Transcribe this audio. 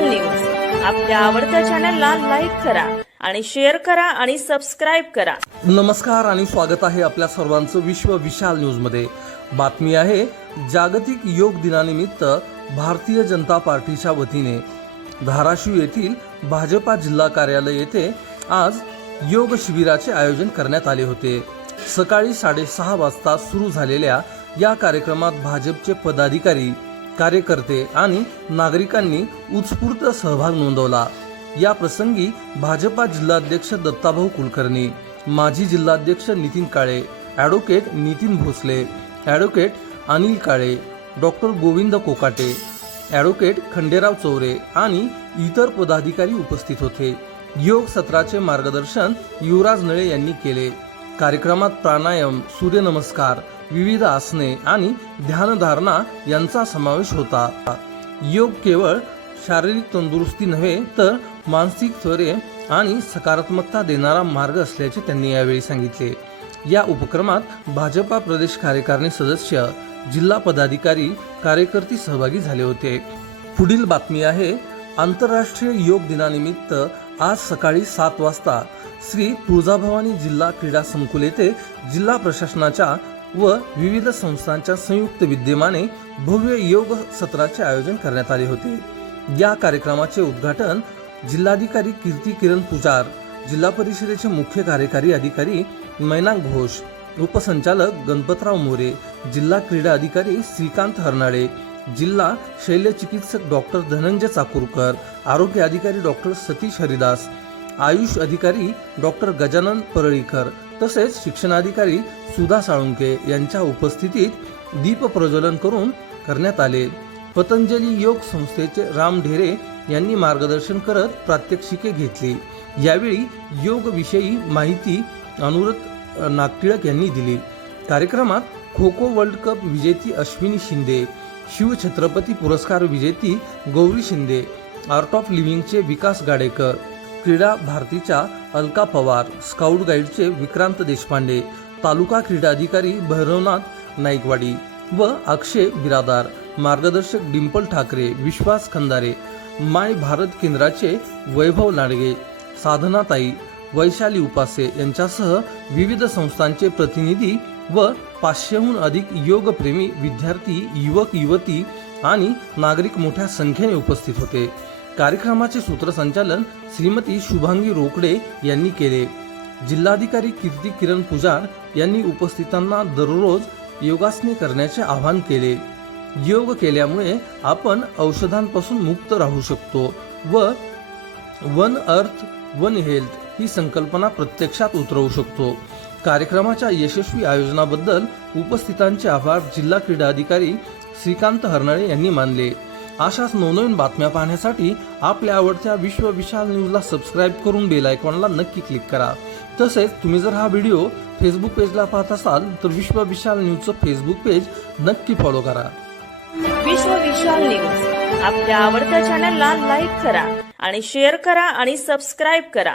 विशाल news आपल्या आवडत्या चॅनलला लाईक करा आणि शेअर करा आणि सबस्क्राइब करा। नमस्कार आणि स्वागत आहे आपल्या सर्वांचं विश्व विशाल न्यूज मध्ये। बातमी आहे जागतिक योग दिनानिमित्त भारतीय जनता पार्टीच्या वतीने धाराशिव येथील भाजपा जिल्हा कार्यालय येथे आज योग शिबिराचे आयोजन करण्यात आले होते। सकाळी 6:30 वाजता सुरू झालेल्या या कार्यक्रमात भाजपचे पदाधिकारी, कार्यकर्ते आणि नागरिकांनी उत्स्फूर्त सहभाग नोंदवला। या प्रसंगी भाजपा जिल्हाध्यक्ष दत्ताभाऊ कुलकर्णी, माजी जिल्हाध्यक्ष नितीन काळे, ॲडव्होकेट नितीन भोसले, ॲडव्होकेट अनिल काळे, डॉक्टर गोविंद कोकाटे, ॲडव्होकेट खंडेराव चौरे आणि इतर पदाधिकारी उपस्थित होते। योग सत्राचे मार्गदर्शन युवराज नळे यांनी केले। कार्यक्रमात प्राणायाम, सूर्यनमस्कार, विविध आसने आणि ध्यानधारणा यांचा समावेश होता। योग केवळ शारीरिक तंदुरुस्ती नव्हे तर मानसिक स्थैर्य आणि सकारात्मकता देणारा मार्ग असल्याचे त्यांनी यावेळी सांगितले। या उपक्रमात भाजपा प्रदेश कार्यकारिणी सदस्य, जिल्हा पदाधिकारी, कार्यकर्ते सहभागी झाले होते। पुढील बातमी आहे आंतरराष्ट्रीय योग दिनानिमित्त आज सकाळी 7 वाजता श्री तुळजाभवानी जिल्हा क्रीडा संकुल येथे जिल्हा प्रशासनाच्या व विविध संस्थांच्या संयुक्त विद्यमाने भव्य योग सत्राचे आयोजन करण्यात आले होते। या कार्यक्रमाचे उद्घाटन जिल्हाधिकारी कीर्ती किरण पुजार, जिल्हा परिषदेचे मुख्य कार्यकारी अधिकारी मैनाक घोष, उपसंचालक गणपतराव मोरे, जिल्हा क्रीडा अधिकारी श्रीकांत हरनाळे, जिल्हा शल्यचिकित्सक डॉक्टर धनंजय चाकूरकर, आरोग्य अधिकारी डॉक्टर सतीश हरिदास, आयुष अधिकारी डॉक्टर गजानन परळीकर तसेच शिक्षणाधिकारी सुधा साळुंके यांच्या उपस्थितीत दीप प्रज्वलन करून करण्यात आले। पतंजली योग संस्थेचे राम ढेरे यांनी मार्गदर्शन करत प्रात्यक्षिके घेतली। यावेळी योग विषयी माहिती अनुरत नागटिळक यांनी दिली। कार्यक्रमात खो खो वर्ल्ड कप विजेती अश्विनी शिंदे, शिवछत्रपती पुरस्कार विजेती गौरी शिंदे, आर्ट ऑफ लिव्हिंगचे विकास गाडेकर, क्रीडा भारतीच्या अलका पवार, स्काउट गाईडचे विक्रांत देशपांडे, तालुका क्रीडा अधिकारी भैरवनाथ नाईकवाडी व अक्षय बिरादार, मार्गदर्शक डिंपल ठाकरे, विश्वास खंदारे, माय भारत केंद्राचे वैभव लांडगे, साधनाताई, वैशाली उपासे यांच्यासह विविध संस्थांचे प्रतिनिधी व 500हून अधिक योगप्रेमी विद्यार्थी, युवक युवती आणि नागरिक मोठ्या संख्येने उपस्थित होते। कार्यक्रमाचे सूत्रसंचालन श्रीमती शुभांगी रोकडे यांनी केले। जिल्हाधिकारी कीर्ती किरण पुजार यांनी उपस्थितांना दररोज योगासने करण्याचे आवाहन केले। योग केल्यामुळे आपण औषधांपासून मुक्त राहू शकतो व वन अर्थ वन हेल्थ ही संकल्पना प्रत्यक्षात उतरवू शकतो। कार्यक्रमाच्या यशस्वी आयोजनाबद्दल उपस्थितांचे आभार जिल्हा क्रीडा अधिकारी श्रीकांत हरनाळे यांनी मानले। अशाच नवनवीन बातम्या पाहण्यासाठी आपल्या आवडत्या विश्व विशाल न्यूजला सबस्क्राईब करून बेल आयकॉनला नक्की क्लिक करा। तसेच तुम्ही जर हा व्हिडिओ फेसबुक पेजला पाहत असाल तर विश्व विशाल न्यूजचं फेसबुक पेज नक्की फॉलो करा। विश्व विशाल न्यूज आपल्या आवडत्या चॅनलला लाईक करा आणि शेअर करा आणि सबस्क्राइब करा।